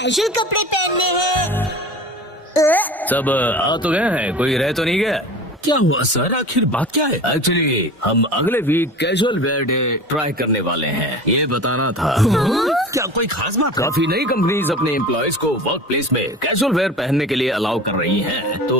Casual कपड़े पहनने हैं। सब आ तो गए हैं, कोई रह तो नहीं गया? क्या हुआ सर, आखिर बात क्या है? एक्चुअली हम अगले week casual wear day try करने वाले हैं, ये बताना था। क्या कोई खास बात? काफी नई कंपनीज अपने एम्प्लॉयज को वर्क प्लेस में कैजुअल वेयर पहनने के लिए अलाउ कर रही हैं, तो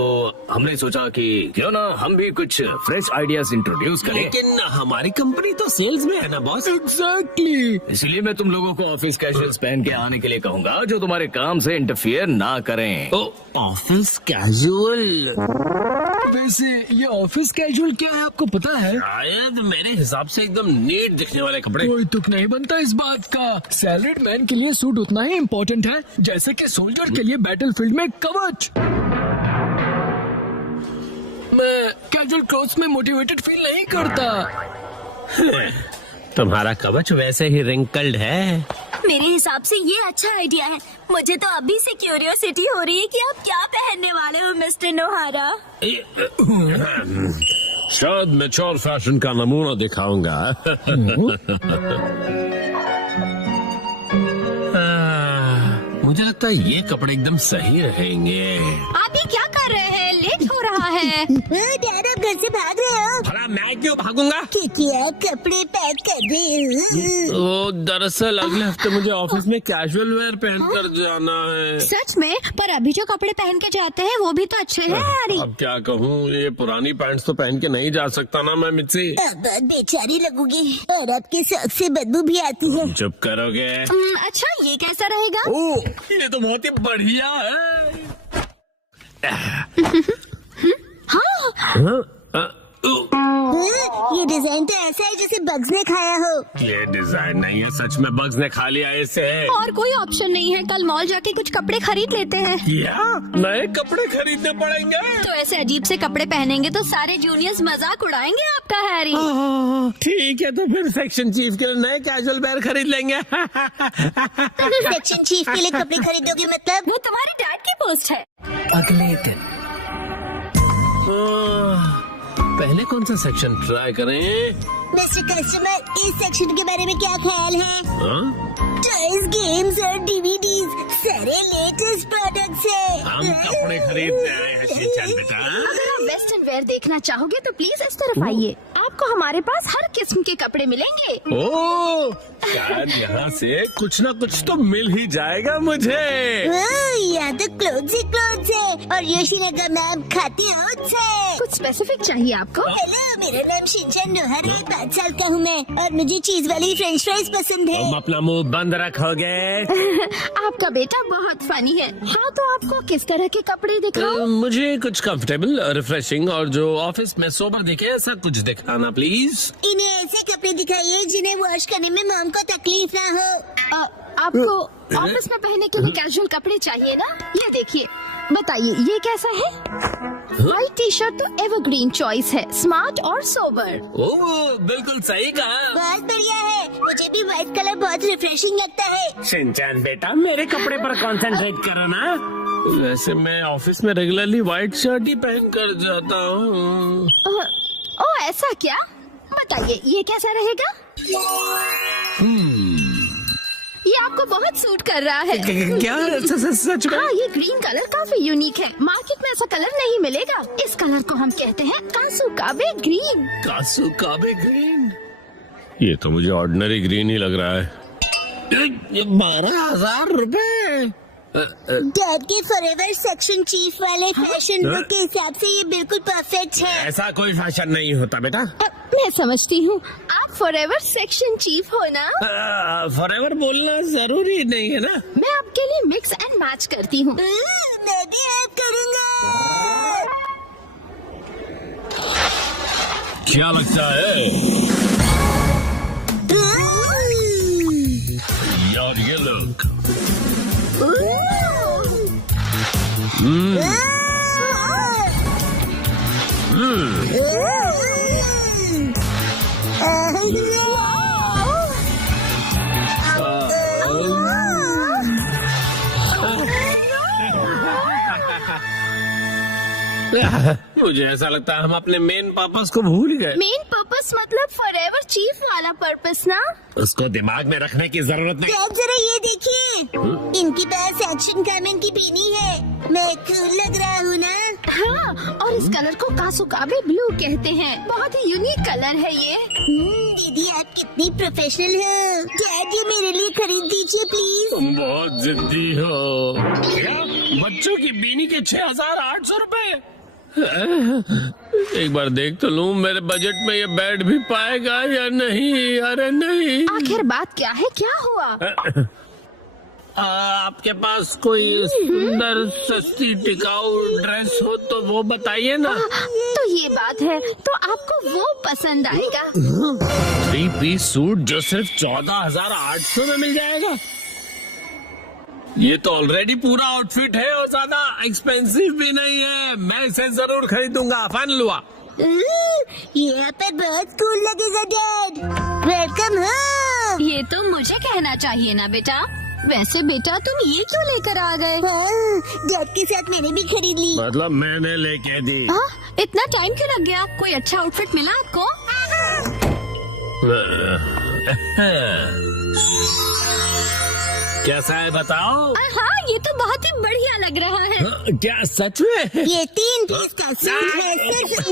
हमने सोचा कि क्यों ना हम भी कुछ फ्रेश आइडियाज इंट्रोड्यूस करें। लेकिन हमारी कंपनी तो सेल्स में है ना बॉस। एग्जैक्टली, इसलिए मैं तुम लोगों को ऑफिस कैजुअल्स पहन के आने के लिए कहूँगा जो तुम्हारे काम से इंटरफियर ना करें। Office casual? वैसे ये ऑफिस कैजुअल क्या है आपको पता है? शायद मेरे हिसाब से एकदम नीट दिखने वाले कपड़े। कोई तुक नहीं बनता इस बात का। सैलरीड मैन के लिए सूट उतना ही इम्पोर्टेंट है जैसे कि सोल्जर के लिए बैटलफील्ड में कवच। मैं कैजुअल क्लोथ्स में मोटिवेटेड फील नहीं करता। तुम्हारा कवच वैसे ही रिंकल्ड है। मेरे हिसाब से ये अच्छा आइडिया है। मुझे तो अभी से क्यूरियोसिटी हो रही है कि आप क्या पहनने वाले हो मिस्टर नोहारा। शायद मैच्योर फैशन का नमूना दिखाऊंगा। मुझे लगता है ये कपड़े एकदम सही रहेंगे। आप ये क्या कर रहे हैं? लेट हो रहा है। डैड आप घर से भाग रहे हो? भला मैं क्यों भागूंगा? क्योंकि आप कपड़े पैक कर रहे हो। दरअसल अगले हफ्ते मुझे ऑफिस में कैजुअल वेयर पहनकर जाना है। सच में? पर अभी जो कपड़े पहन के जाते हैं वो भी तो अच्छे हैं यार। अब क्या कहूँ, ये पुरानी पैंट्स तो पहन के नहीं जा सकता ना मैं मिर्ची। अब बेचारी लगूंगी और आपके शौक से बदबू भी आती है। चुप करोगे? अच्छा ये कैसा रहेगा? ओह, ये तो बहुत ही बढ़िया है। ये डिजाइन तो ऐसा है जैसे बग्स ने खाया हो। ये डिजाइन नहीं है, सच में बग्स ने खा लिया इसे। और कोई ऑप्शन नहीं है, कल मॉल जाके कुछ कपड़े खरीद लेते हैं। क्या नए कपड़े खरीदने पड़ेंगे? तो ऐसे अजीब से कपड़े पहनेंगे तो सारे जूनियर्स मजाक उड़ाएंगे आपका हैरी। ठीक है, तो फिर सेक्शन चीफ के लिए नए कैजुअल वेयर खरीद लेंगे। सेक्शन चीफ के लिए कपड़े खरीदोगे मतलब? वो तुम्हारी डैड की पोस्ट है। अगले दिन पहले कौन सा सेक्शन ट्राई करें? मिस्टर कस्टमर, इस सेक्शन के बारे में क्या ख्याल है? टॉयज, गेम्स और डीवीडीज, सारे लेटेस्ट प्रोडक्ट्स है। हम कपड़े खरीदने आए हैं शिनचैन बेटा। अगर आप वेस्टर्न वेयर देखना चाहोगे तो प्लीज इस तरफ आइए। आपको हमारे पास हर किस्म के कपड़े मिलेंगे। ओह, शायद यहाँ से कुछ ना कुछ तो मिल ही जाएगा मुझे। यहाँ तो क्लोथ्स ही क्लोथ्स है और योशिनागा मैम खाती ओट्स है। कुछ स्पेसिफिक चाहिए आपको? हेलो, मेरा नाम शिनचैन नोहारा है, 5 साल का हूँ मैं और मुझे चीज वाली फ्रेंच फ्राइज पसंद है। तुम अपना मुंह बंद रखोगे? आपका बेटा बहुत फनी है। हाँ, तो आपको किस तरह के कपड़े दिखाऊं? मुझे कुछ कंफर्टेबल, रिफ्रेशिंग और जो ऑफिस में सोबर दिखे ऐसा कुछ दिखाना प्लीज। इन्हें ऐसे कपड़े दिखाइए जिन्हें वॉश करने में मॉम को तकलीफ ना हो। आपको ऑफिस में पहनने के लिए कैजुअल कपड़े चाहिए ना? ये देखिए, बताइए ये कैसा है? व्हाइट टी शर्ट तो एवरग्रीन चॉइस है, स्मार्ट और सोबर। ओह, बिल्कुल सही कहा। बहुत बढ़िया है, मुझे भी व्हाइट कलर बहुत रिफ्रेशिंग लगता है। शिनचैन बेटा, मेरे कपड़े पर कंसंट्रेट करो ना। वैसे मैं ऑफिस में रेगुलरली व्हाइट शर्ट ही पहन कर जाता हूँ। ओह, ऐसा क्या? बताइए ये कैसा रहेगा? ये आपको बहुत सूट कर रहा है। क्या सच में? हाँ, ये ग्रीन कलर काफी यूनिक है, मार्केट में ऐसा कलर नहीं मिलेगा। इस कलर को हम कहते हैं कासुकाबे ग्रीन। कासुकाबे ग्रीन? ये तो मुझे ऑर्डिनरी ग्रीन ही लग रहा है। 12,000 रुपए। डैड के फॉरएवर सेक्शन चीफ वाले फैशन लुक के हिसाब से ये बिल्कुल परफेक्ट है। ऐसा कोई फैशन नहीं होता बेटा। मैं समझती हूँ, आप फॉरएवर सेक्शन चीफ हो ना? फॉरएवर बोलना जरूरी नहीं है ना। मैं आपके लिए मिक्स एंड मैच करती हूँ। मैं भी हेल्प करूँगा। क्या लगता है यार ये लुक? मुझे ऐसा लगता है हम अपने मेन पर्पस को भूल गए। मेन पर्पस मतलब फॉरएवर चीफ वाला पर्पस ना? उसको दिमाग में रखने की जरूरत नहीं। आप जरा ये देखिए, इनके पास एक्शन कामन की पीनी है। मैं कूल लग रहा हूँ ना? हाँ, और इस कलर को कासुकाबे ब्लू कहते हैं। बहुत ही यूनिक कलर है ये। दीदी आप कितनी प्रोफेशनल हो। डैड ये मेरे लिए खरीद दीजिए प्लीज। तुम बहुत जिद्दी हो। क्या? बच्चों की बीनी के 6,800 रुपए? एक बार देख तो लूं मेरे बजट में ये बैठ भी पाएगा या नहीं। अरे नहीं। आखिर बात क्या है, क्या हुआ? आपके पास कोई सुंदर सस्ती टिकाऊ ड्रेस हो तो वो बताइए ना। तो ये बात है, तो आपको वो पसंद आएगा। 3 पीस सूट जो सिर्फ 14,800 में मिल जाएगा। ये तो ऑलरेडी पूरा आउटफिट है और ज्यादा एक्सपेंसिव भी नहीं है। मैं इसे जरूर खरीदूंगा। फाइनल हुआ। यहाँ पर बहुत कूल लगेगा डैड। Welcome home. ये तो मुझे कहना चाहिए ना बेटा। वैसे बेटा तुम ये क्यों लेकर आ गए? डैड के साथ मैंने भी खरीद ली। मतलब मैंने लेके दी। हाँ, इतना टाइम क्यों लग गया? कोई अच्छा आउटफिट मिला आपको? कैसा है बताओ? हाँ, ये तो बहुत ही बढ़िया लग रहा है। क्या सच में? ये 3 पीस का सूट है सिर्फ।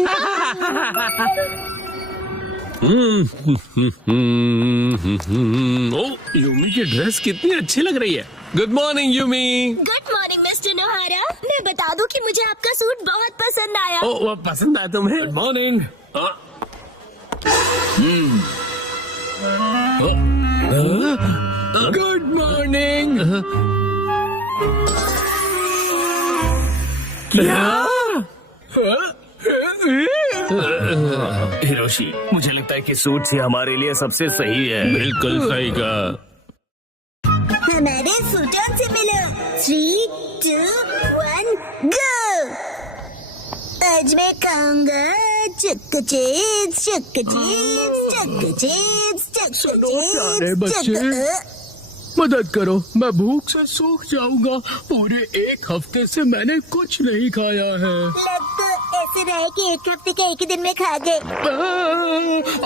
ओ, यूमी की ड्रेस कितनी अच्छी लग रही है। Good morning Yumi. Good morning mister नोहारा। मैं बता दूं कि मुझे आपका सूट बहुत पसंद आया। ओ, वो पसंद आया तुम्हें? Good morning. Good morning. क्या? हिरोशी, मुझे लगता है कि सूट ही हमारे लिए सबसे सही है। बिल्कुल सही कहा। हमारे सूटों से मिलो। 3, 2, 1 गो। आज मैं कहूँगा चक्का चिप्स, चक्का चिप्स, चक्का चिप्स, चक्का सुनो प्यारे चिप्स, बच्चे, चक्का। मदद करो, मैं भूख से सूख जाऊंगा। पूरे 1 हफ्ते से मैंने कुछ नहीं खाया है। लग तो ऐसे रहा है कि 1 हफ्ते का 1 ही दिन में खा गए।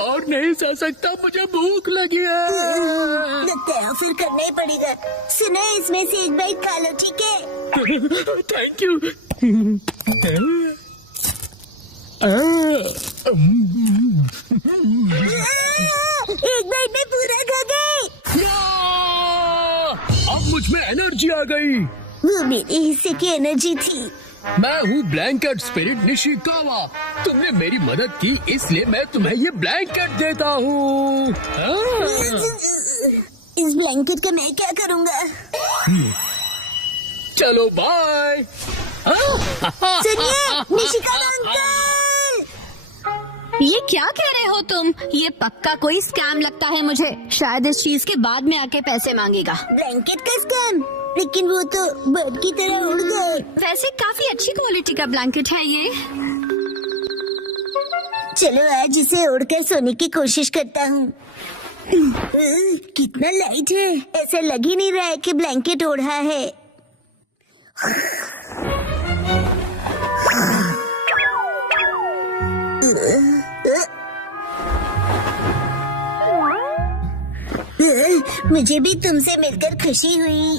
और नहीं सह सकता, मुझे भूख लगी है। लगता है फिर करना ही पड़ेगा। सुनो इसमें से एक बाइट खा लो, ठीक है? Thank you. एक बाइट में पूरा खा गए। अब मुझ में एनर्जी आ गई। वो मेरे हिस्से की एनर्जी थी। मैं हूँ ब्लैंकेट स्पिरिट निशिकावा। तुमने मेरी मदद की, इसलिए मैं तुम्हें ये ब्लैंकेट देता हूँ। इस ब्लैंकेट का मैं क्या करूँगा? चलो बाय। सुनिए निशिकावा अंकल। ये क्या कह रहे हो तुम? ये पक्का कोई स्कैम लगता है मुझे। शायद इस चीज के बाद में आके पैसे मांगेगा। ब्लैंकेट का स्कैम? लेकिन वो तो बर्ड की तरह उड़ गए। वैसे काफी अच्छी क्वालिटी का ब्लैंकेट है ये। चलो आज इसे ओढ़कर सोने की कोशिश करता हूँ। कितना लाइट है, ऐसा लग ही नहीं रहा है कि ब्लैंकेट ओढ़ा है। मुझे भी तुमसे मिलकर खुशी हुई।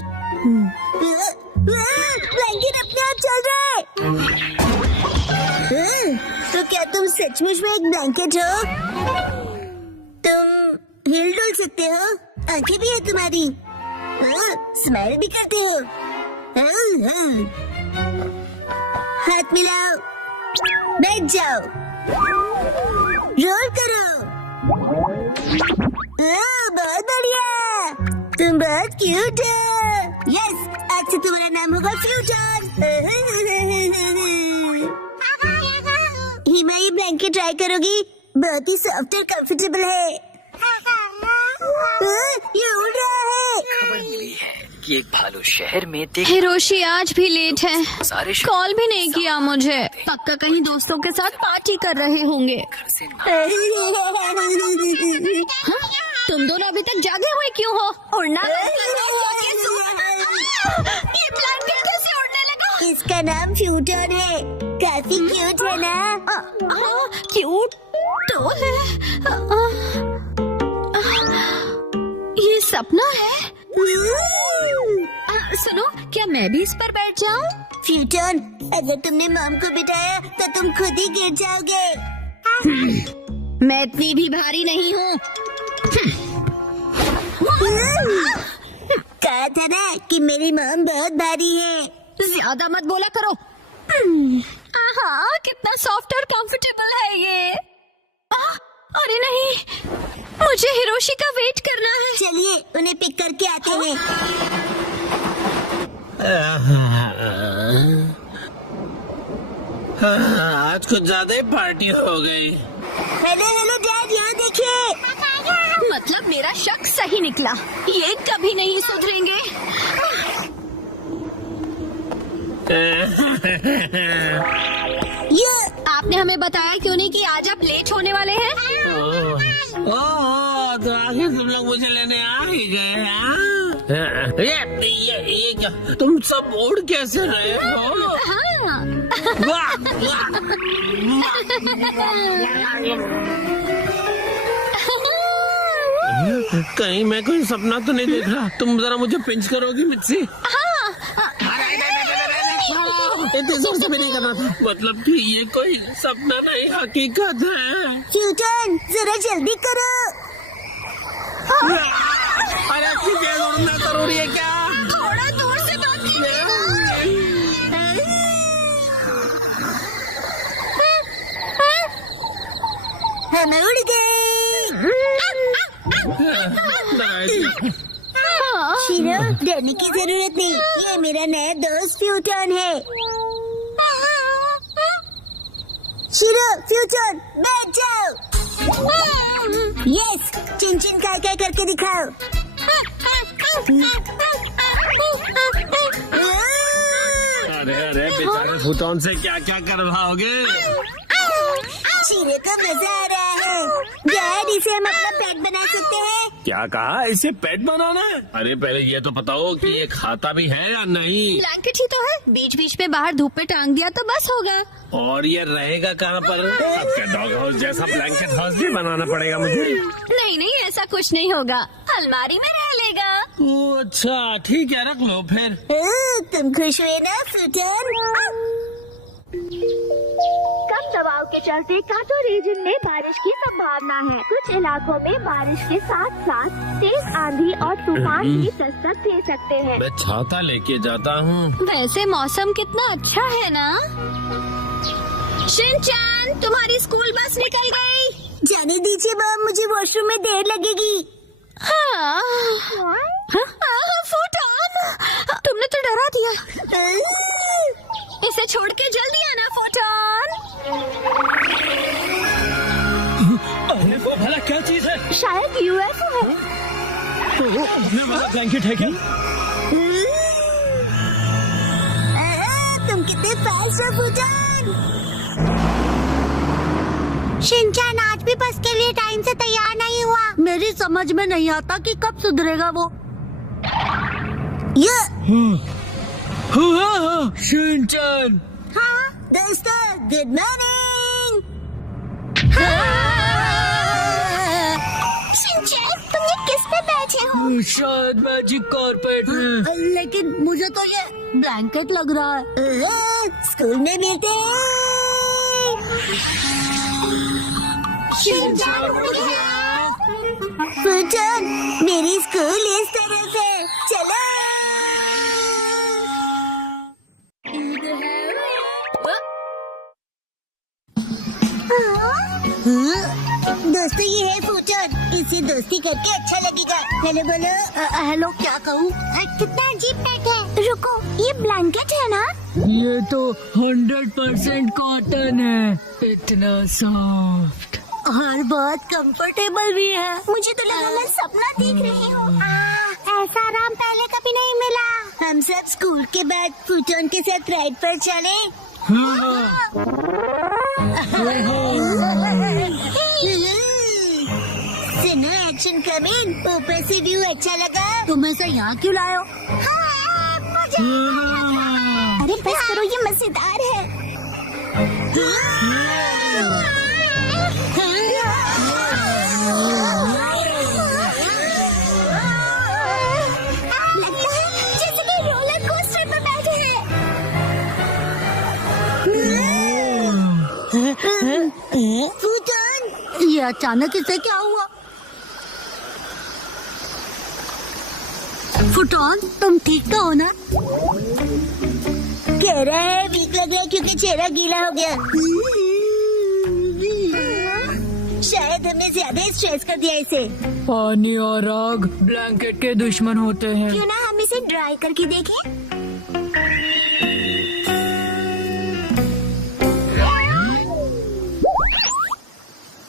ब्लैंकेट अपने आप चल रहा है। तो क्या तुम सचमुच में एक ब्लैंकेट हो? तुम हिल डुल सकते हो, आंखें भी है तुम्हारी, स्माइल भी करते हो। हाथ मिलाओ, बैठ जाओ, रोल करो। बहुत बढ़िया, तुम बहुत क्यूट हो। यस, आज से तुम्हारा नाम होगा फ्यूचर। हिमा, ये ब्लैंकेट ट्राई करोगी? बहुत ही सॉफ्ट और कंफर्टेबल है। ये उड़ रहा है। खबर मिली है कि एक भालू शहर में हिरोशी आज भी लेट है, सारे कॉल भी नहीं किया मुझे। पक्का कहीं दोस्तों के साथ पार्टी कर रहे होंगे। घर से तुम दोनों अभी तक जागे हुए क्यों हो? उड़ना ये ब्लैंकेट कैसे उड़ने लगा? इसका नाम फ्यूटन है। काफी क्यूट है ना? हाँ, क्यूट तो है। ये सपना है। सुनो, क्या मैं भी इस पर बैठ जाऊं? फ्यूटन, अगर तुमने मॉम को बिठाया तो तुम खुद ही गिर जाओगे। मैं इतनी भी भारी नहीं हूँ। कहा था ना कि मेरी मॉम बहुत भारी है। ज्यादा मत बोला करो। हाँ, कितना सॉफ्ट और कंफर्टेबल है ये। अरे नहीं, मुझे हिरोशी का वेट करना है। चलिए उन्हें पिक करके आते हैं। आज कुछ ज्यादा ही पार्टी हो गई। हेलो हेलो डैड, यहाँ देखिए। मतलब मेरा शक सही निकला। ये कभी नहीं सुधरेंगे। ये आपने हमें बताया क्यों नहीं कि आज आप लेट होने वाले हैं? ओह, तो आखिर तुम लोग मुझे लेने आ ही गए हैं। ये क्या, तुम सब उड़ कैसे रहे हो? हाँ। वाह, वाह। कहीं मैं कोई सपना तो नहीं देख रहा? तुम जरा मुझे पिंच करोगी मिर्ची? इतने जोर से भी नहीं करना था। मतलब कि ये कोई सपना नहीं, हकीकत है। फ्यूटन, जरा जल्दी करो। अरे तेज उड़ना जरूरी है क्या? थोड़ा दूर से बात हम उड़ गए। शीरो, डरने की जरूरत नहीं। ये मेरा नया दोस्त फ्यूटन है। शीरो, फ्यूटन, बैठ जाओ। यस, चिन चिन काय काय करके दिखाओ। अरे अरे बेचारे फूटोन से क्या क्या करवाओगे? शीरो को मजा आ रहा है। डैड, इसे हम अपना पेट बना सकते हैं। क्या कहा? इसे पेट बनाना है? अरे पहले ये तो बताओ कि ये खाता भी है या नहीं? ब्लैंकेट ही तो है। बीच बीच में बाहर धूप पे टांग दिया तो बस होगा। और ये रहेगा कहाँ पर? सबके डॉग हाउस जैसा ब्लैंकेट हाउस भी बनाना पड़ेगा मुझे। नहीं नहीं, ऐसा कुछ नहीं होगा। अलमारी में रह लेगा। ओह, अच्छा ठीक है, रख लो फिर। तुम खुश हुए ना फ्यूटन? कम दबाव के चलते कांटो रीजन में बारिश की संभावना है। कुछ इलाकों में बारिश के साथ साथ तेज आंधी और तूफान भी दस्तक दे सकते हैं। मैं छाता लेके जाता हूँ। वैसे मौसम कितना अच्छा है ना? शिनचैन, तुम्हारी स्कूल बस निकल गई। जाने दीजिए मॉम, मुझे वॉशरूम में देर लगेगी। हाँ। फूटन, तुमने तो डरा दिया। इसे छोड़ के जल्दी आना फूटन। अरे वो भला क्या चीज है? शायद यूएफओ है। अपने वाला ब्लैंकेट है क्या? तुम कितने फास्ट हो फूटन। शिनचैन आज भी बस के लिए टाइम से तैयार नहीं हुआ। मेरी समझ में नहीं आता कि कब सुधरेगा वो। ये शिनचैन, हाँ दोस्तों, गुड मॉर्निंग। शिनचैन, तुम ये किस पे बैठे हो? शायद मैजिक कारपेट में। लेकिन मुझे तो ये ब्लैंकेट लग रहा है। स्कूल में मिलते हैं। फूटन, मेरी स्कूल इस तरफ है, चलो। दोस्तों, ये है फूटन। इससे दोस्ती करके अच्छा लगेगा। हेलो बोलो। हेलो, क्या कहूँ? कितना अजीब पेट है। रुको, ये ब्लैंकेट है ना? ये तो 100% कॉटन है। इतना सॉफ्ट और बहुत कंफर्टेबल भी है। मुझे तो लगा मैं सपना देख रही हूँ। ऐसा आराम पहले कभी नहीं मिला। हम सब स्कूल के बाद फूटन के साथ राइड पर चले। सुनो, एक्शन कमिंग। ऊपर से व्यू अच्छा लगा। तुम ऐसा यहाँ क्यों लाए हो? अरे बस करो, ये मजेदार है। लगता है जैसे कि रोलर कोस्टर पर बैठे हैं। फूटन, ये अचानक इसे क्या हुआ? फूटन, तुम ठीक तो हो ना? कह रहा है वीक लग रहा है क्योंकि चेहरा गीला हो गया। शायद हमने ज्यादा स्ट्रेस कर दिया इसे। पानी और आग ब्लैंकेट के दुश्मन होते हैं। क्यों ना हम इसे ड्राई करके देखें?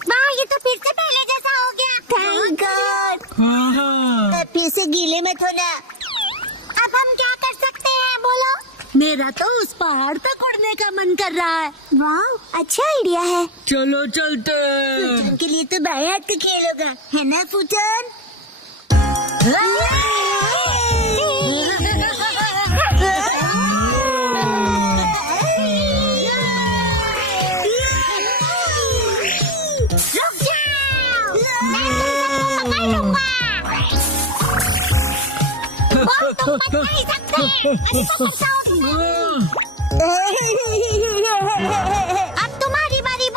वाह, ये तो फिर से पहले जैसा हो गया। Thank God. अब फिर से गीले मत होना। अब हम क्या कर सकते हैं, बोलो? मेरा तो उस पहाड़ तक उड़ने का मन कर रहा है। वाह, अच्छा आइडिया है। चलो चलते हैं। फूटन के लिए तो बाएं हाथ का खेल होगा, है ना फूटन? रुक जाओ, मैं तुमको पकड़ लूंगा। ओ, तुम बच नहीं सकते। अरे तो बचाओ। अब तुम्हारी बारी,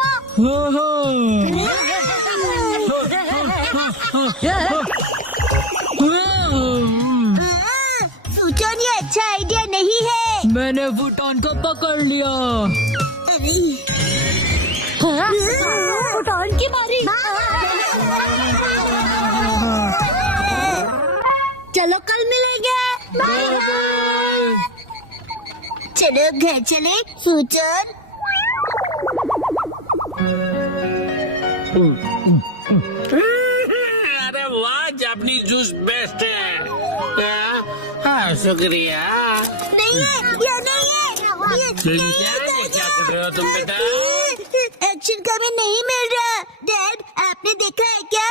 फूटन, ये अच्छा आइडिया नहीं है। मैंने फूटन को पकड़ लिया। फूटन की बारी। चलो कल मिलेंगे। चलो घर चले फूटन। अरे वाह, जापानी जूस बेस्ट है। हाँ, शुक्रिया। नहीं है, ये नहीं है। ये क्या कर रहे हो तुम बेटा? एक्शन कभी नहीं मिल रहा। डैड, आपने देखा है क्या?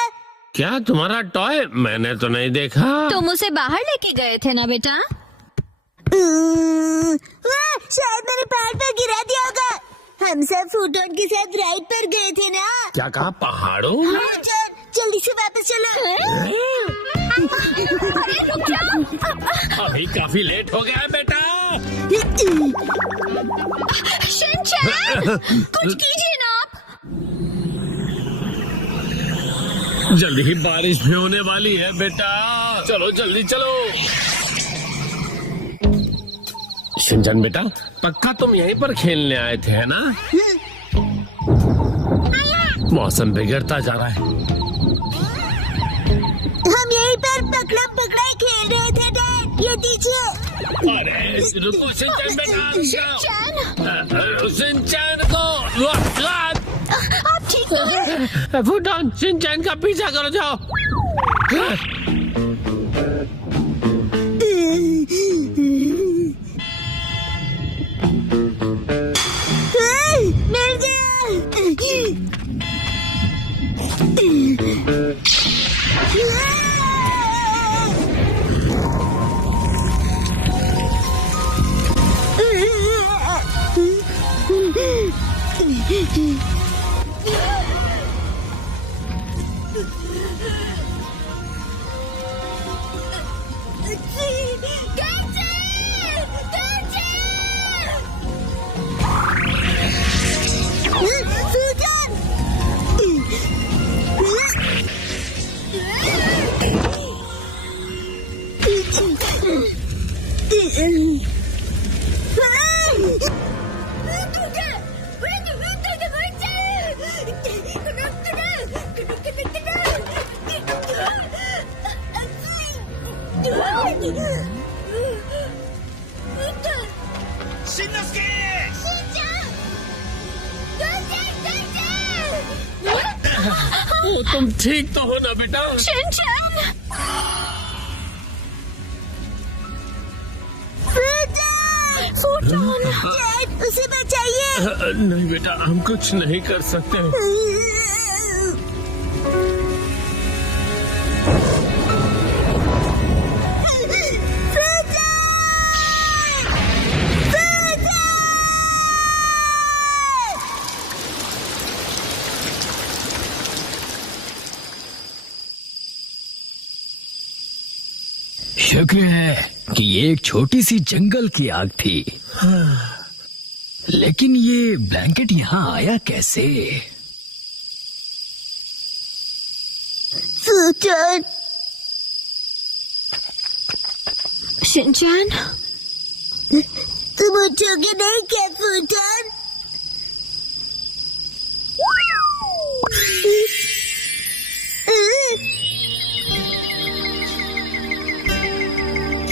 क्या तुम्हारा टॉय? मैंने तो नहीं देखा। तुम उसे बाहर लेके गए थे ना बेटा? शायद मैंने पहाड़ पर गिरा दिया होगा। हम सब फूटन के साथ राइड पर गए थे ना। क्या कहा, पहाड़ों? फूटन, जल्दी से वापस चलो। अरे रुक जाओ। अभी काफी लेट हो गया है बेटा। शिनचैन, कुछ कीजिए ना आप। जल्दी ही बारिश भी होने वाली है बेटा। चलो जल्दी चलो। शिनचैन बेटा, पक्का तुम यहीं पर खेलने आए थे, है ना? मौसम बिगड़ता जा रहा है। हम यहीं पर पकड़म पकड़ाई खेल रहे थे डैड। ये दीजिए। अरे रुको शिनचैन बेटा, शिनचैन, शिनचैन को आप ठीक हैं? फूटन, शिनचैन का पीछा करो, जाओ। मिल गया। तुम ठीक तो हो ना बेटा? शिनचैन, फूटन, डैड, उसे बचाइए। नहीं बेटा, हम कुछ नहीं कर सकते। शुक्र है कि ये एक छोटी सी जंगल की आग थी। लेकिन ये ब्लैंकेट यहाँ आया कैसे? फूटन, शिनचैन, तुम उठोगे नहीं क्या फूटन?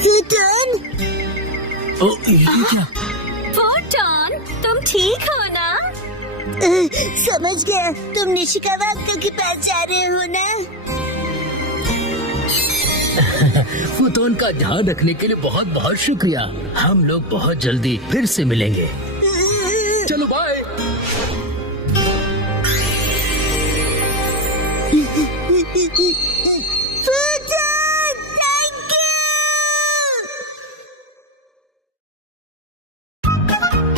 फूटन, ओ, ये क्या? फूटन, तुम ठीक हो ना? समझ गया, तुम निशिकावा अंकल के पास जा रहे हो ना? फुतोन का ध्यान रखने के लिए बहुत बहुत शुक्रिया। हम लोग बहुत जल्दी फिर से मिलेंगे। चलो बाय। फूटन, थैंक यू।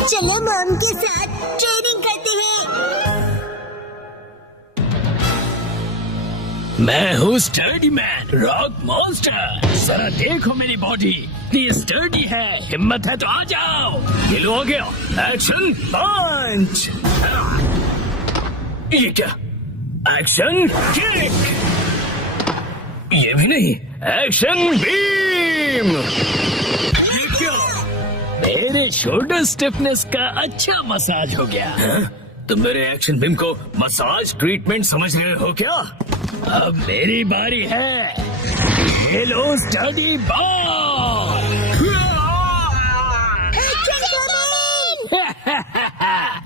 चलो मॉम के साथ ट्रेनिंग करते हैं। मैं हूँ स्टर्डी मैन, रॉक मॉन्स्टर। जरा देखो मेरी बॉडी, ये स्टर्डी है। हिम्मत है तो आ जाओ। ये लो, हो गया। एक्शन पंच। ये क्या? Action kick. ये भी नहीं। Action beam. ये क्या? मेरे शोल्डर स्टिफनेस का अच्छा मसाज हो गया। तुम मेरे एक्शन बीम को मसाज ट्रीटमेंट समझ रहे हो क्या? अब मेरी बारी है। ये लो स्टडी बॉल।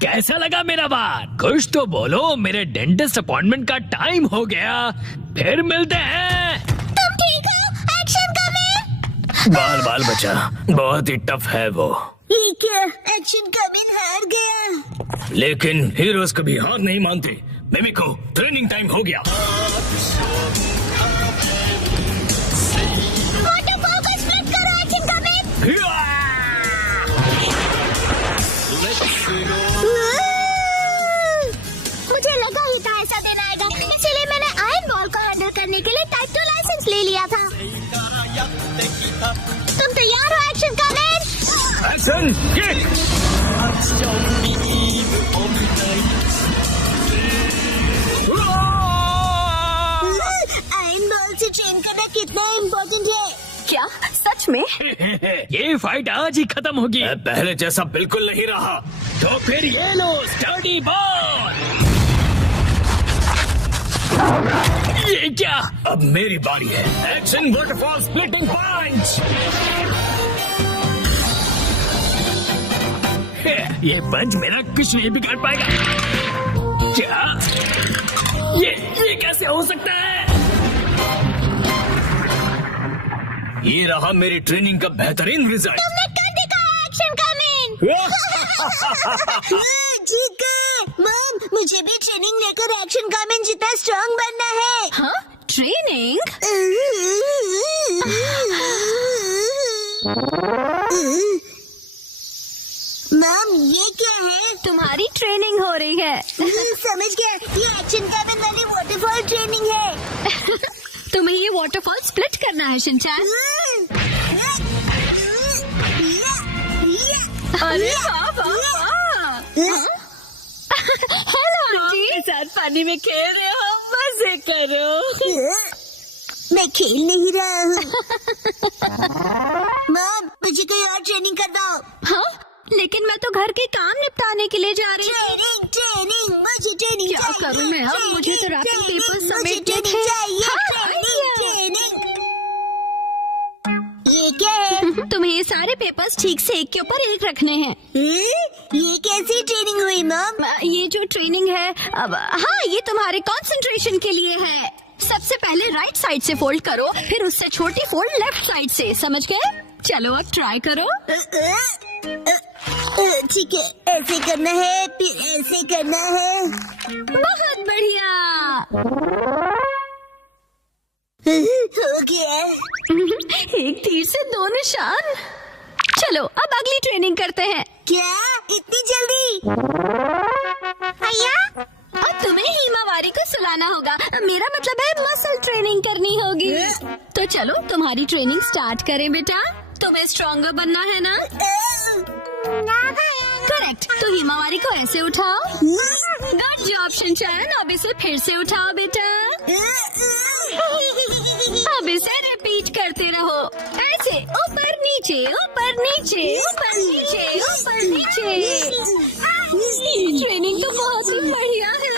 कैसा लगा मेरा बात? कुछ तो बोलो। मेरे डेंटिस्ट अपॉइंटमेंट का टाइम हो गया। फिर मिलते हैं। तुम ठीक हो? Action coming. बाल बाल बचा, बहुत ही टफ है वो। ये क्या? एक्शन कमिंग हार गया। लेकिन हीरोज कभी हार नहीं मानते। मिमिको, ट्रेनिंग टाइम हो गया। वाटरफॉल को स्प्लिट करो एक्शन कमिंग। मुझे लगा ही था ऐसा दिन आएगा, इसीलिए मैंने आयरन बॉल को हैंडल करने के लिए टाइप 2 लाइसेंस ले लिया था। तुम तैयार हो action coming? Action kick. Iron ball से ट्रेन करना कितना इम्पोर्टेंट है? क्या सच में? ये फाइट आज ही खत्म होगी। पहले जैसा बिल्कुल नहीं रहा। तो फिर ये लो स्टडी बॉल। ये क्या? अब मेरी बारी है। एक्शन वाटरफॉल स्प्लिटिंग पंच। ये पंच मेरा कुछ नहीं बिगाड़ पाएगा। क्या? ये कैसे हो सकता है? ये रहा मेरी ट्रेनिंग का बेहतरीन रिजल्ट। तुमने कर दिखाया एक्शन कमिंग। ठीक है मॉम, मुझे भी ट्रेनिंग लेकर एक्शन कमिंग जितना स्ट्रांग बनना है। हाँ? ट्रेनिंग? मॉम ये क्या है? तुम्हारी ट्रेनिंग हो रही है। समझ गया, ये एक्शन कमिंग वाली वाटरफॉल ट्रेनिंग है। तुम्हें ये वाटरफॉल स्प्लिट करना है शिनचैन। अरे वाह वाह वाह। हेलो आंटी, के साथ पानी में खेल रहे हो, मजे करो। मैं खेल नहीं रहा हूँ। मॉम मुझे कोई और ट्रेनिंग करवाओ। हाँ? लेकिन मैं तो घर के काम निपटाने के लिए जा रही हूँ। ट्रेनिंग ट्रेनिंग, मुझे ट्रेनिंग क्या चाहिए। करूँ मैं अब? मुझे तो रैपिंग पेपर समेटने मुझे थे। चाहिए। हाँ, ट्रेनिंग। ये क्या है? तुम्हें ये सारे पेपर्स ठीक से एक के ऊपर एक रखने हैं। ये कैसी ट्रेनिंग हुई मॉम? ये जो ट्रेनिंग है अब, हाँ ये तुम्हारे कंसंट्रेशन के लिए है। सबसे पहले राइट साइड से फोल्ड करो, फिर उससे छोटी फोल्ड लेफ्ट साइड से। समझ गए? चलो अब ट्राई करो। ठीक है, ऐसे करना है, फिर ऐसे करना है। बहुत बढ़िया। हो गया। एक तीर से दो निशान। चलो अब अगली ट्रेनिंग करते हैं। क्या इतनी जल्दी? भैया और तुम्हें हिमावारी को सुलाना होगा। मेरा मतलब है मसल ट्रेनिंग करनी होगी। तो चलो तुम्हारी ट्रेनिंग स्टार्ट करें बेटा। तुम्हें स्ट्रॉन्गर बनना है ना? करेक्ट। तो हिमावारी को ऐसे उठाओ। Good job Shinchan. अब इसे फिर से उठाओ बेटा। अब इसे रिपीट करते रहो ऐसे, ऊपर नीचे ऊपर नीचे ऊपर नीचे ऊपर नीचे। ये ट्रेनिंग तो बहुत ही बढ़िया है।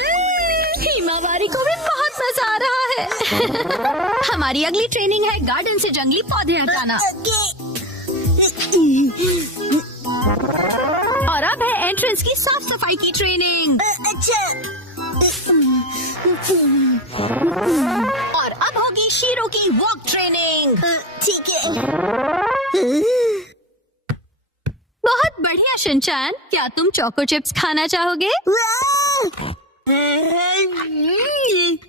हिमावारी को भी बहुत मजा आ रहा है। हमारी अगली ट्रेनिंग है गार्डन से जंगली पौधे हटाना। और अब है एंट्रेंस की साफ सफाई की ट्रेनिंग। अच्छा। और अब होगी शीरो की वॉक ट्रेनिंग। ठीक है। बहुत बढ़िया शिनचैन। क्या तुम चोको चिप्स खाना चाहोगे?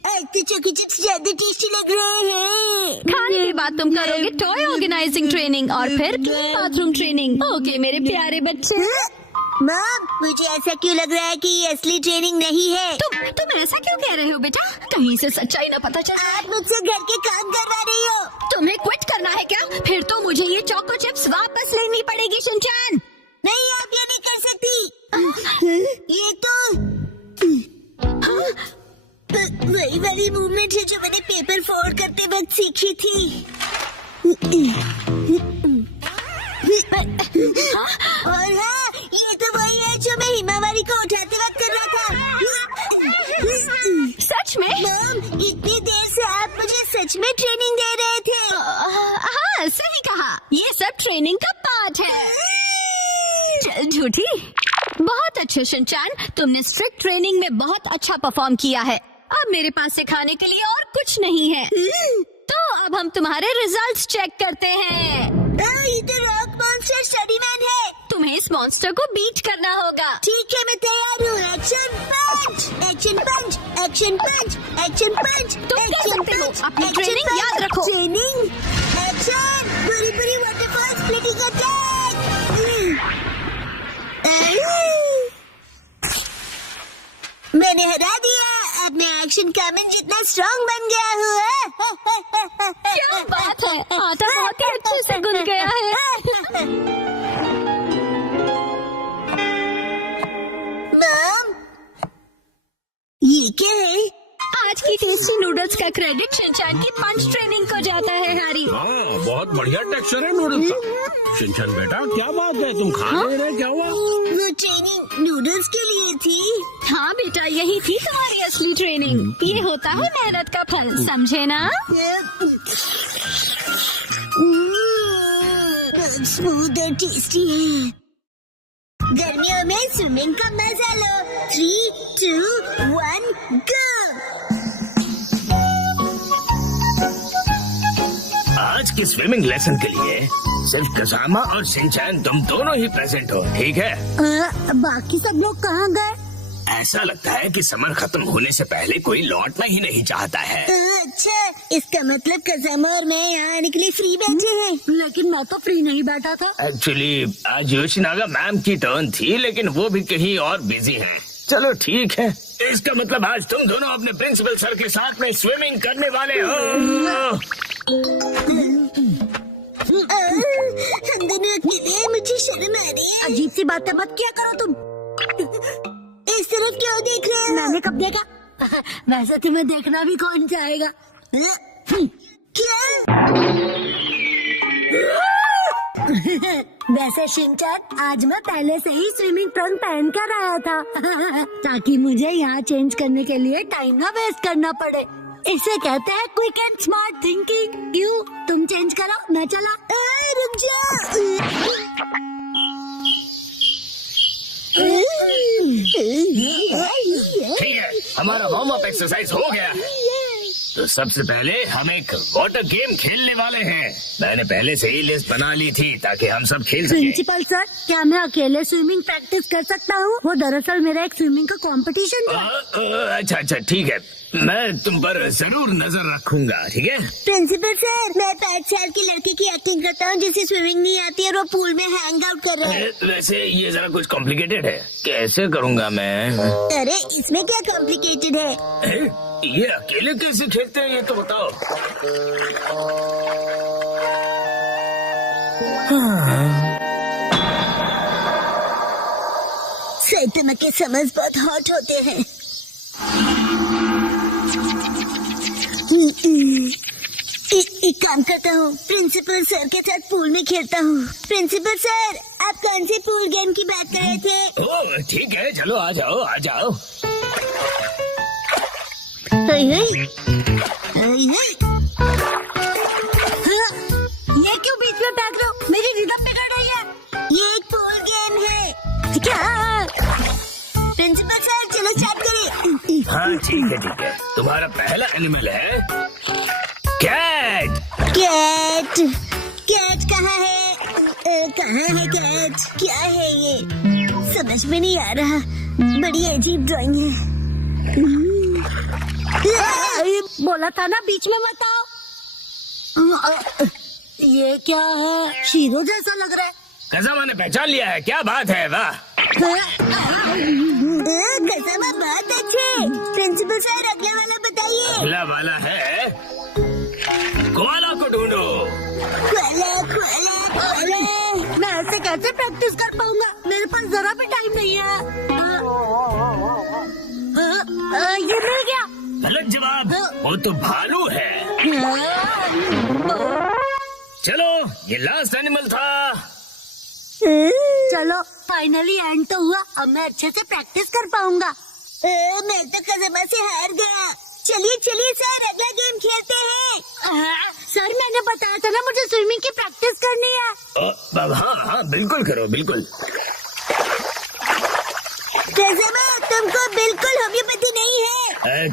आज तो चोको चिप्स ज्यादा टेस्टी लग रहे हैं। खाने के बाद तुम करोगे टॉय ऑर्गेनाइजिंग ट्रेनिंग और फिर बाथरूम ट्रेनिंग। ओके मेरे प्यारे बच्चे। मॉम, मुझे ऐसा क्यों लग रहा है कि ये असली ट्रेनिंग नहीं है? तुम ऐसा क्यों कह रहे हो बेटा? कहीं से सच्चाई न पता चले। आप मुझसे घर के काम करवा रही हो। तुम्हें क्विट करना है क्या? फिर तो मुझे ये चोको चिप्स वापस लेनी पड़ेगी शिनचैन। नहीं, आप ये नहीं कर सकती। ये तो वही वाली मूवमेंट है जो मैंने पेपर फोल्ड करते वक्त सीखी थी। और हाँ, ये तो वही है जो मैं हिमावारी को उठाते वक्त कर रहा था। सच में? मॉम, इतनी देर से आप मुझे सच में ट्रेनिंग दे रहे थे। हाँ सही कहा। ये सब ट्रेनिंग का पार्ट है। झूठी। बहुत अच्छे शिनचैन, तुमने स्ट्रिक्ट ट्रेनिंग में बहुत अच्छा परफॉर्म किया है। अब मेरे पास सिखाने के लिए और कुछ नहीं है। तो अब हम तुम्हारे रिजल्ट्स चेक करते हैं। ये तो रॉक मॉन्स्टर स्टडी मैन है। तुम्हें इस मॉन्स्टर को बीट करना होगा। ठीक है, मैं तैयार हूँ। एक्शन पंच, एक्शन पंच, एक्शन पंच, एक्शन पंच। तुम कर सकते हो। अपनी ट्रेनिंग याद रखो। Training action. बड़ी बड़ी वाटरफॉल स्प्लिटिंग अटैक। मैंने हरा दिया। अब मैं एक्शन कामन जितना स्ट्रॉन्ग बन गया हूँ। क्या बात है, आटा बहुत ही अच्छे से गुल गया है। मॉम, ये क्या है? आज की टेस्टी नूडल्स का क्रेडिट शिनचैन की पंच ट्रेनिंग को जाता है हैरी। हाँ, बहुत बढ़िया टेक्सचर है नूडल्स का। शिनचैन बेटा, क्या बात है, तुम खा नहीं रहे? क्या हुआ? वो ट्रेनिंग नूडल्स के लिए थी। हाँ बेटा, यही थी तुम्हारी असली ट्रेनिंग। ये होता है मेहनत का फल, समझे ना? स्मूथ और टेस्टी है। गर्मियों में स्विमिंग का मजा लो। 3, 2, 1 गो। आज की स्विमिंग लेसन के लिए सिर्फ कसामा और शिनचैन तुम दोनों ही प्रेजेंट हो, ठीक है? बाकी सब लोग कहाँ गए? ऐसा लगता है कि समर खत्म होने से पहले कोई लौटना ही नहीं चाहता है। अच्छा, इसका मतलब कसामा और मैं यहाँ आने के लिए फ्री बैठे हैं। लेकिन मैं तो फ्री नहीं बैठा था। एक्चुअली आज योशिनागा मैम की टर्न थी, लेकिन वो भी कहीं और बिजी हैं। चलो ठीक है, इसका मतलब आज तुम दोनों अपने प्रिंसिपल सर के साथ में स्विमिंग करने वाले हो। हम दोनों अकेले, मुझे शर्म आ रही है। अजीब सी बातें मत किया करो तुम। इस तरफ क्यों देख रहे हो? मैंने कब देखा? वैसे तुम्हें देखना भी कौन चाहेगा? क्या? वैसे शिनचैन, आज मैं पहले से ही स्विमिंग ट्रंक पहन कर आया था ताकि मुझे यहाँ चेंज करने के लिए टाइम ना वेस्ट करना पड़े। इसे कहते हैं क्विक एंड स्मार्ट थिंकिंग। क्यों? तुम चेंज करो, मैं चला। रुक जा। ठीक है, हमारा वार्म अप एक्सरसाइज हो गया। तो सबसे पहले हम एक वाटर गेम खेलने वाले हैं। मैंने पहले से ही लिस्ट बना ली थी ताकि हम सब खेल सकें। प्रिंसिपल सर, क्या मैं अकेले स्विमिंग प्रैक्टिस कर सकता हूँ? वो दरअसल मेरा एक स्विमिंग का कंपटीशन है। अच्छा अच्छा ठीक है, मैं तुम पर जरूर नजर रखूंगा, ठीक है? प्रिंसिपल सर, मैं 5 साल के लड़के की एक्टिंग करता हूँ जिसे स्विमिंग नहीं आती और वो पूल में हैंग आउट कर रहा है। वैसे ये जरा कुछ कॉम्प्लिकेटेड है, कैसे करूँगा मैं? अरे इसमें क्या कॉम्प्लिकेटेड है? ये अकेले कैसे खेलते हैं ये तो बताओ। सैतमा के समझ बहुत हॉट होते हैं। एक काम करता हूँ, प्रिंसिपल सर के साथ पूल में खेलता हूँ। प्रिंसिपल सर, आप कौन से पूल गेम की बात कर रहे थे? ओह ठीक है, चलो आ जाओ आ जाओ। ये क्यों बीच में फेंक रहे हो? मेरी रिदम बिगड़ रही है। ये एक पूल गेम है। क्या? प्रिंसिपल सर, चलो स्टार्ट करें। हाँ ठीक है। तुम्हारा पहला एनिमल है कैट। कैट? कैट कहाँ है? कहाँ है कैट? क्या है ये? समझ में नहीं आ रहा। बड़ी अजीब ड्राइंग है। बोला था ना बीच में मत आओ। ये क्या है? शीरो जैसा लग रहा है। कज़ामा ने पहचान लिया है, क्या बात है? वाह, कज़ामा बहुत अच्छे। प्रिंसिपल सर, अगला वाला बताइए। अगला वाला है कोआला को ढूंढो। कोआला। मैं ऐसे कैसे प्रैक्टिस कर पाऊंगा? मेरे पास जरा भी टाइम नहीं है। ये मिल गया। गलत जवाब, वो तो भालू है। चलो, ये लास्ट एनिमल था। चलो, फाइनली एंड तो हुआ। अब मैं अच्छे से प्रैक्टिस कर पाऊंगा। मैं तो कज़ामा से हार गया। चलिए सर, अगला गेम खेलते हैं। सर, मैंने बताया था ना मुझे स्विमिंग की प्रैक्टिस करनी है। हाँ बिल्कुल करो, बिल्कुल। कज़ामा, तुमको बिल्कुल होम्योपैथी नहीं है।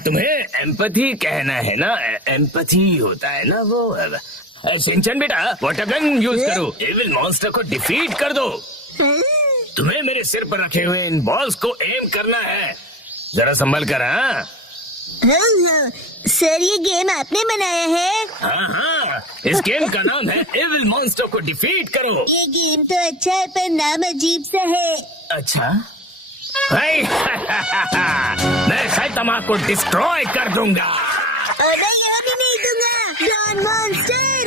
तुम्हें एम्पैथी कहना है ना? एम्पैथी होता है ना वो। शिनचैन बेटा, वाटर गन यूज करो, एविल मॉन्स्टर को डिफीट कर दो। तुम्हें मेरे सिर पर रखे हुए इन बॉल्स को एम करना है। जरा संभल कर। हाँ सर, ये गेम आपने बनाया है? हाँ, इस गेम का नाम है एविल मॉन्स्टर को डिफीट करो। ये गेम तो अच्छा है पर नाम अजीब सा है। अच्छा मैं सैतामा को डिस्ट्रॉय कर दूंगा। अरे ये भी नहीं दूंगा। Don monster.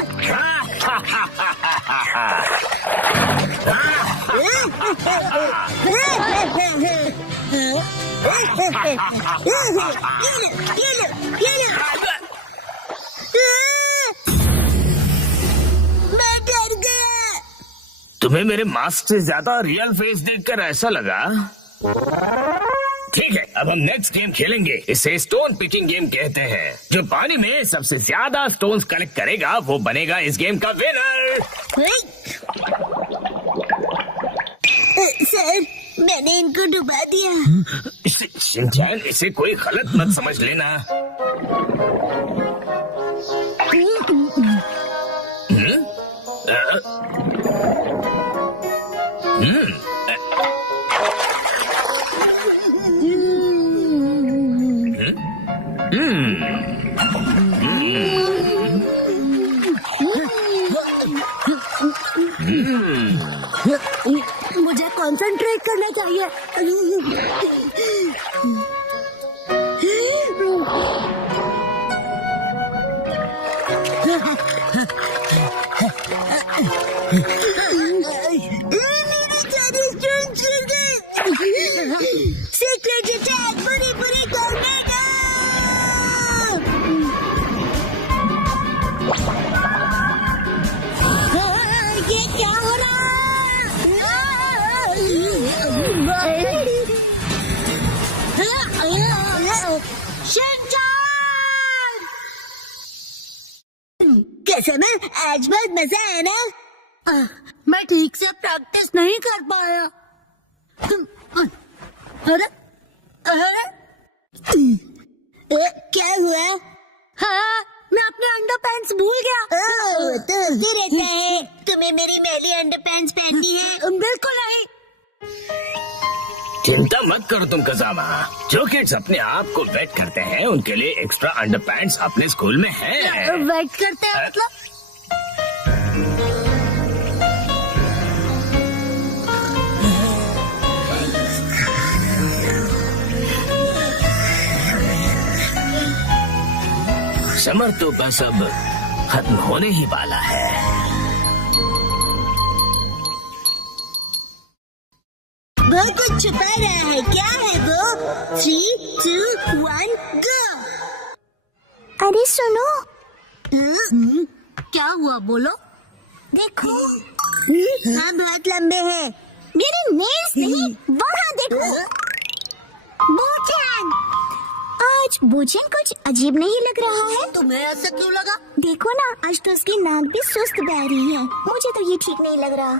मैं डर गया। तुम्हें मेरे मास्क से ज्यादा रियल फेस देखकर ऐसा लगा? ठीक है, अब हम नेक्स्ट गेम खेलेंगे। इसे स्टोन पिकिंग गेम कहते हैं। जो पानी में सबसे ज्यादा स्टोन्स कलेक्ट करेगा वो बनेगा इस गेम का विनर। सर, मैंने इनको डुबा दिया। शिनचैन, इसे कोई गलत मत समझ लेना। मुझे कंसंट्रेट करना चाहिए। सीक्रेट अटैक पूरी टॉर्नेडो। ये क्या हो रहा है? शिनचैन! कैसे मैं आज बहुत मजा आया ना? मैं ठीक से प्रैक्टिस नहीं कर पाया। अरे क्या हुआ? हाँ, मैं अपने अंडरपैंट्स भूल गया। तो होते रहता है। तुम्हें मेरी मैली अंडरपैंट्स पहननी है? बिल्कुल नहीं। चिंता मत करो तुम कजामा। जो किड्स अपने आप को वेट करते हैं उनके लिए एक्स्ट्रा अंडरपैंट्स अपने स्कूल में है। वेट करते हैं मतलब? समर तो बस अब खत्म होने ही वाला है। वो कुछ छुपा रहा है, क्या है वो? 3, 2, 1 गो। अरे सुनो। क्या हुआ बोलो? देखो। हाँ बहुत लंबे हैं। मेरे नेल्स नहीं, वहाँ देखो। बोचन, आज बोचन कुछ अजीब नहीं लग रहा है। तुम्हें ऐसा क्यों लगा? देखो ना, आज तो उसकी नाक भी सुस्त बह रही है। मुझे तो ये ठीक नहीं लग रहा।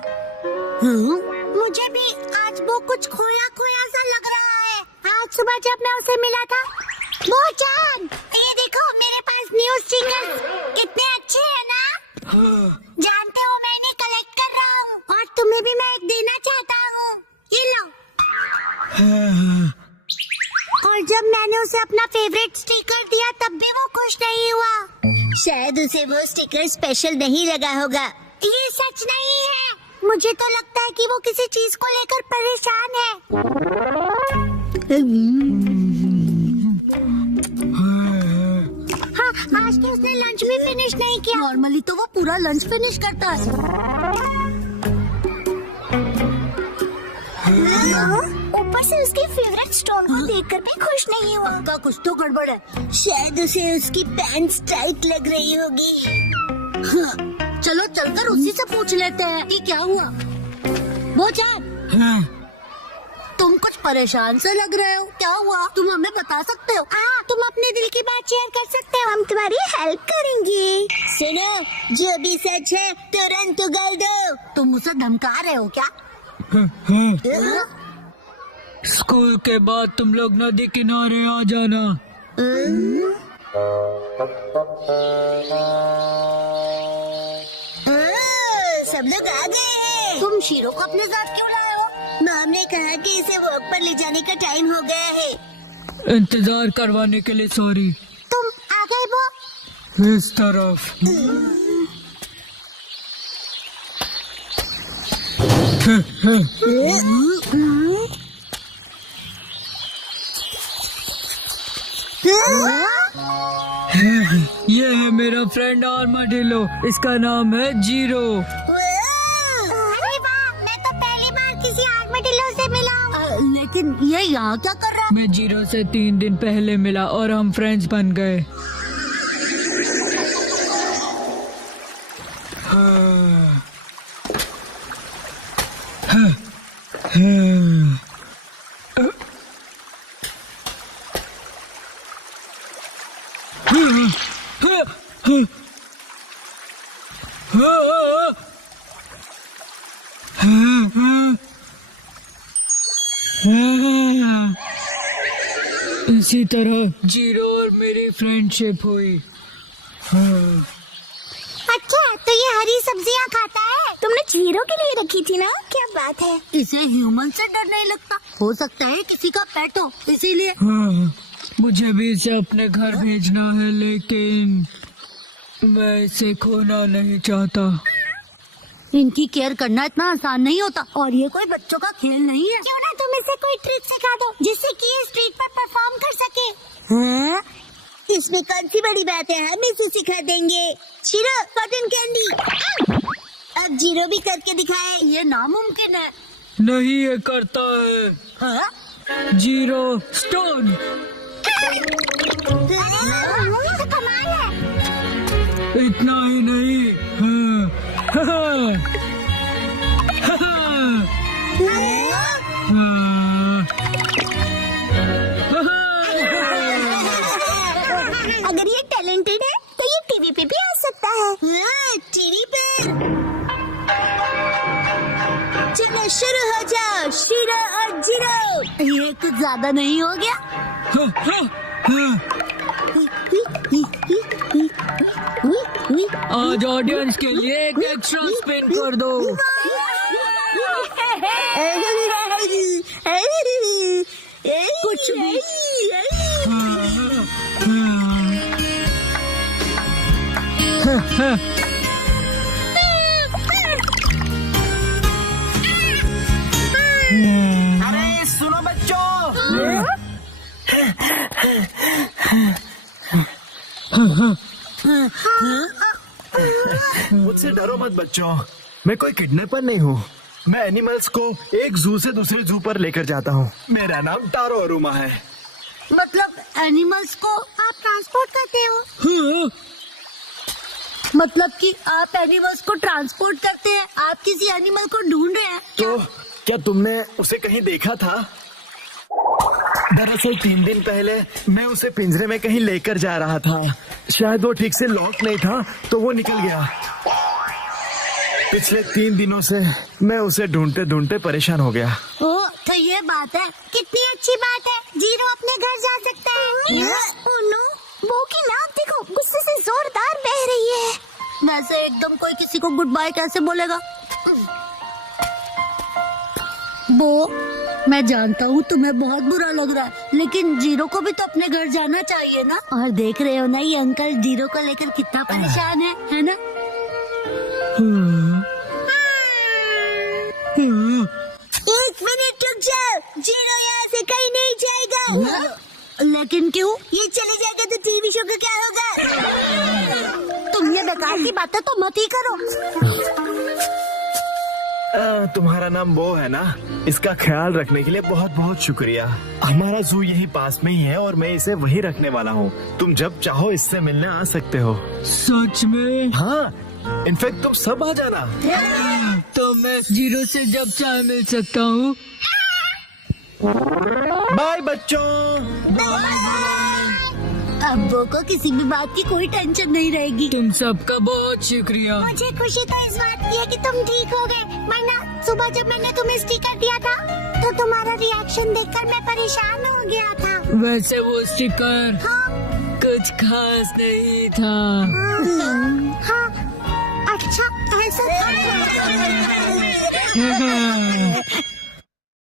मुझे भी आज वो कुछ खोया खोया सा लग रहा है। आज सुबह जब मैं उसे मिला था। बोचन, ये देखो मेरे पास न्यू स्टिकर्स कितने अच्छे हैं ना? जानते हो मैं इन्हें कलेक्ट कर रहा हूँ और तुम्हें भी मैं एक देना चाहता हूँ। ये लो। और जब मैंने उसे अपना फेवरेट स्टिकर दिया तब भी वो खुश नहीं हुआ। शायद उसे वो स्टिकर स्पेशल नहीं लगा होगा। ये सच नहीं है। मुझे तो लगता है कि वो किसी चीज को लेकर परेशान है। हाँ, आज तो उसने लंच भी फिनिश नहीं किया। नॉर्मली तो वो पूरा लंच फिनिश करता है। ऊपर से उसके फेवरेट स्टोन को देखकर भी खुश नहीं हुआ। उसका कुछ तो गड़बड़ है। शायद उसे उसकी पैंट्स टाइट लग रही होगी। हाँ, चलो चलकर उसी से पूछ लेते हैं कि क्या हुआ। बोचन, तुम कुछ परेशान से लग रहे हो, क्या हुआ? तुम हमें बता सकते हो? हाँ, तुम अपने दिल की बात शेयर कर सकते हो, हम तुम्हारी हेल्प करेंगे। सुनो, जो भी सच है तुरंत उगल दो। तुम उसे धमका रहे हो क्या? स्कूल के बाद तुम लोग नदी किनारे आ जाना। सब लोग आ गए हैं। तुम शीरो को अपने साथ क्यों लाए हो? मैम ने कहा कि इसे वॉक पर ले जाने का टाइम हो गया है। इंतजार करवाने के लिए सॉरी। तुम आ गए वो? इस तरफ। ये है मेरा फ्रेंड आर्माडिलो। इसका नाम है जीरो। अरे वाह, मैं तो पहली बार किसी आर्माडिलो से मिला हूँ। लेकिन ये यहाँ क्या कर रहा है? मैं जीरो से 3 दिन पहले मिला और हम फ्रेंड्स बन गए। इसी तरह जीरो और मेरी फ्रेंडशिप हुई। अच्छा, तो ये हरी सब्जियाँ खाता है? तुमने जीरो के लिए रखी थी ना? क्या बात है। इसे ह्यूमन से डर नहीं लगता। हो सकता है किसी का पेट हो, इसीलिए। हाँ, मुझे भी इसे अपने घर भेजना है, लेकिन मैं इसे खोना नहीं चाहता। इनकी केयर करना इतना आसान नहीं होता और ये कोई बच्चों का खेल नहीं है। क्यों ना तुम इसे कोई ट्रिक सिखा दो जिससे कि ये स्ट्रीट पर परफॉर्म कर सके। हाँ? इसमें कौन सी बड़ी बात है, हम इसे सिखा देंगे। Shero, cotton candy. अब जीरो भी करके दिखाए। ये नामुमकिन है। नहीं, ये करता है। हाँ? Zero stone. तो कमाल है। इतना ही नहीं। हाँ। अगर ये टैलेंटेड है तो ये टीवी पे भी आ सकता है। टीवी पे। चलो शुरू हो जाओ, शीरो और जीरो। ये कुछ ज्यादा नहीं हो गया? आज ऑडियंस के लिए एक एक्स्ट्रा स्पिन कर दो। कुछ भी। अरे सुनो बच्चों, मुझसे डरो मत बच्चों, मैं कोई किडनैपर नहीं हूँ। मैं एनिमल्स को एक जू से दूसरे जू पर लेकर जाता हूँ। मेरा नाम टारो अरुमा है। मतलब एनिमल्स को आप ट्रांसपोर्ट करते हो? मतलब कि आप एनिमल्स को ट्रांसपोर्ट करते हैं? आप किसी एनिमल को ढूंढ रहे हैं? तो क्या तुमने उसे कहीं देखा था? दरअसल 3 दिन पहले मैं उसे पिंजरे में कहीं लेकर जा रहा था। शायद वो ठीक से लॉक नहीं था तो वो निकल गया। पिछले 3 दिनों से मैं उसे ढूंढते ढूंढते परेशान हो गया। ओ, तो ये बात है। कितनी अच्छी बात है, जीरो अपने घर जा सकता है। ओ नो, वो की नाक देखो, गुस्से से जोरदार बह रही है। वैसे एकदम कोई किसी को गुड बाय कैसे बोलेगा? वो मैं जानता हूँ तुम्हें बहुत बुरा लग रहा है, लेकिन जीरो को भी तो अपने घर जाना चाहिए ना। और देख रहे हो ना ये अंकल जीरो को लेकर कितना परेशान है ना? एक मिनट रुक जाओ, जीरो यहाँ से कहीं नहीं जाएगा। लेकिन क्यों? ये चले जाएगा तो टीवी शो का क्या होगा? तुम ये बेकार की बातें तो मत ही करो। तुम्हारा नाम वो है ना? इसका ख्याल रखने के लिए बहुत बहुत शुक्रिया। हमारा जू यही पास में ही है और मैं इसे वही रखने वाला हूँ। तुम जब चाहो इससे मिलने आ सकते हो। सच में? हाँ, इनफैक्ट तुम सब आ जाना। तो मैं जीरो से जब चाहे मिल सकता हूँ। बाय बच्चों। अब वो को किसी भी बात की कोई टेंशन नहीं रहेगी। तुम सबका बहुत शुक्रिया। मुझे खुशी तो इस बात की है कि तुम ठीक हो गए, वरना सुबह जब मैंने तुम्हें स्टिकर दिया था तो तुम्हारा रिएक्शन देखकर मैं परेशान हो गया था। वैसे वो स्टिकर कुछ खास नहीं था। हाँ, अच्छा ऐसा था।